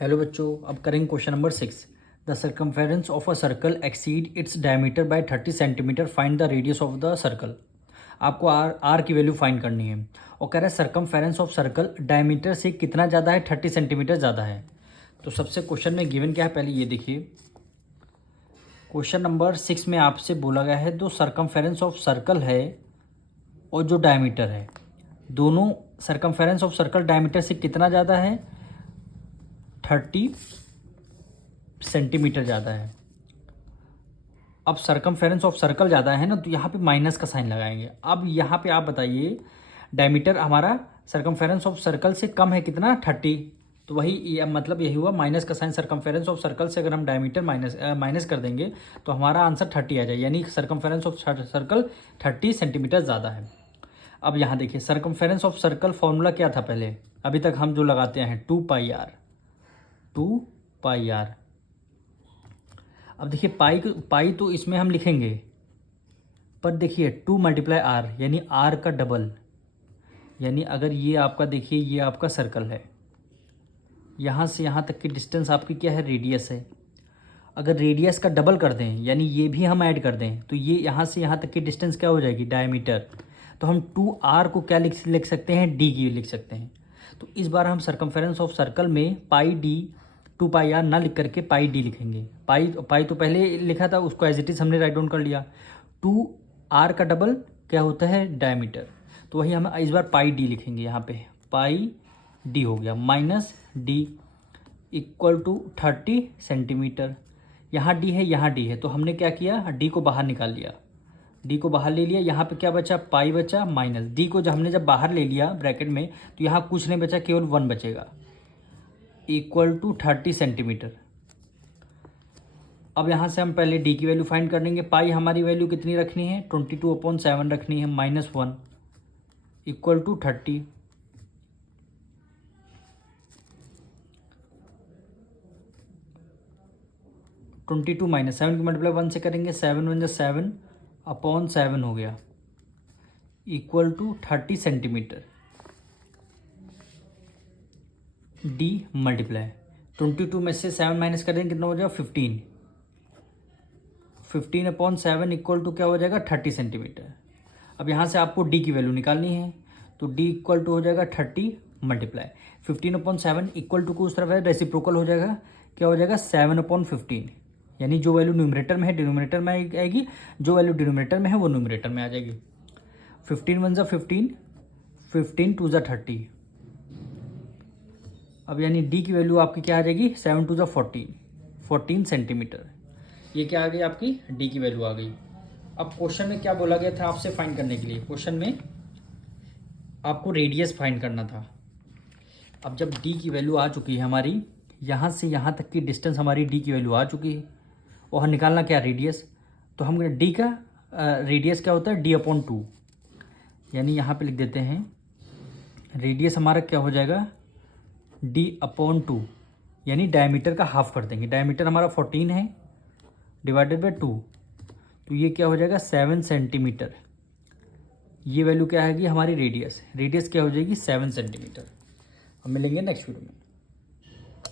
Hello बच्चों, अब करेंगे question number 6। The circumference of a circle exceed its diameter by 30 centimetre, find the radius of the circle. आपको R की value find करनी है और कह रहा है सर्कमफेरेंस ऑफ सर्कल डायमीटर से कितना ज़्यादा है, 30 सेंटीमीटर ज़्यादा है। तो सबसे क्वेश्चन में गिवन क्या है, पहले ये देखिए। क्वेश्चन नंबर 6 में आपसे बोला गया है जो सर्कमफेरेंस ऑफ सर्कल है और जो डायमीटर है, दोनों सर्कमफेरेंस ऑफ सर्कल डायमीटर से कितना ज़्यादा है, 30 सेंटीमीटर ज़्यादा है। अब सर्कमफेरेंस ऑफ सर्कल ज़्यादा है ना, तो यहाँ पे माइनस का साइन लगाएंगे। अब यहाँ पे आप बताइए, डायमीटर हमारा सर्कमफेरेंस ऑफ सर्कल से कम है कितना, 30। तो वही मतलब यही हुआ, माइनस का साइन सर्कमफेरेंस ऑफ सर्कल से अगर हम डायमीटर माइनस कर देंगे तो हमारा आंसर 30 आ जाए, यानी सर्कमफेरेंस ऑफ सर्कल 30 सेंटीमीटर ज़्यादा है। अब यहाँ देखिए, सर्कमफेरेंस ऑफ सर्कल फॉर्मूला क्या था पहले, अभी तक हम जो लगाते हैं 2πr। अब देखिए पाई तो इसमें हम लिखेंगे, पर देखिए 2 × r यानी r का डबल, यानी अगर ये आपका देखिए ये आपका सर्कल है, यहाँ से यहाँ तक की डिस्टेंस आपकी क्या है, रेडियस है। अगर रेडियस का डबल कर दें यानी ये भी हम ऐड कर दें तो ये यहाँ से यहाँ तक की डिस्टेंस क्या हो जाएगी, डायमीटर। तो हम 2r को क्या लिख सकते हैं, d की लिख सकते हैं। तो इस बार हम सर्कमफेरेंस ऑफ सर्कल में पाई d 2πr ना लिख करके पाई d लिखेंगे। पाई तो पहले लिखा था, उसको एज इट इज़ हमने राइट डाउन कर लिया। 2r का डबल क्या होता है, डायमीटर। तो वही हम इस बार पाई d लिखेंगे, यहाँ पे पाई d हो गया minus d equal to 30 centimetre. यहाँ d है, यहाँ d है, तो हमने क्या किया, d को बाहर निकाल लिया, d को बाहर ले लिया। यहाँ पे क्या बचा, पाई बचा माइनस d को जब बाहर ले लिया ब्रैकेट में, तो यहाँ कुछ नहीं बचा, केवल 1 बचेगा, इक्वल टू 30 सेंटीमीटर। अब यहाँ से हम पहले d की वैल्यू फाइंड कर लेंगे। पाई हमारी वैल्यू कितनी रखनी है, 22/7 रखनी है, -1 इक्वल टू 30। -22 7 की मल्टीप्लाई 1 से करेंगे, 7 × 7/7 हो गया, equal to 30 centimetre. d multiply 22 में से 7 माइनस कर देंगे, कितना हो जाएगा, 15। 15/7 इक्वल टू क्या हो जाएगा, 30 सेंटीमीटर। अब यहाँ से आपको d की वैल्यू निकालनी है, तो d इक्वल टू हो जाएगा 30 मल्टीप्लाई 15/7 इक्वल टू को उस तरफ है, रेसिप्रोकल हो जाएगा, क्या हो जाएगा, 7/15। यानी जो वैल्यू न्यूमरेटर में है डिनोमिनेटर में आएगी, जो वैल्यू डिनोमिनेटर में है वो न्यूमरेटर में आ जाएगी। 15 × 15, 15 × 30। अब यानी d की वैल्यू आपकी क्या आ जाएगी, 7 × 14, 14 सेंटीमीटर। ये क्या आ गई, आपकी d की वैल्यू आ गई। अब क्वेश्चन में क्या बोला गया था आपसे फाइंड करने के लिए, क्वेश्चन में आपको रेडियस फाइंड करना था। अब जब d की वैल्यू आ चुकी है हमारी, यहाँ से यहाँ तक की डिस्टेंस हमारी d की वैल्यू आ चुकी है, और निकालना क्या, रेडियस। तो हम d का रेडियस क्या होता है, d/2, यानी यहाँ पे लिख देते हैं रेडियस हमारा क्या हो जाएगा, d/2, यानी डायमीटर का हाफ कर देंगे। डायमीटर हमारा 14 है, डिवाइडेड बाय 2, तो ये क्या हो जाएगा, 7 सेंटीमीटर। ये वैल्यू क्या आएगी हमारी, रेडियस क्या हो जाएगी, 7 सेंटीमीटर। हम मिलेंगे नेक्स्ट वीडियो में।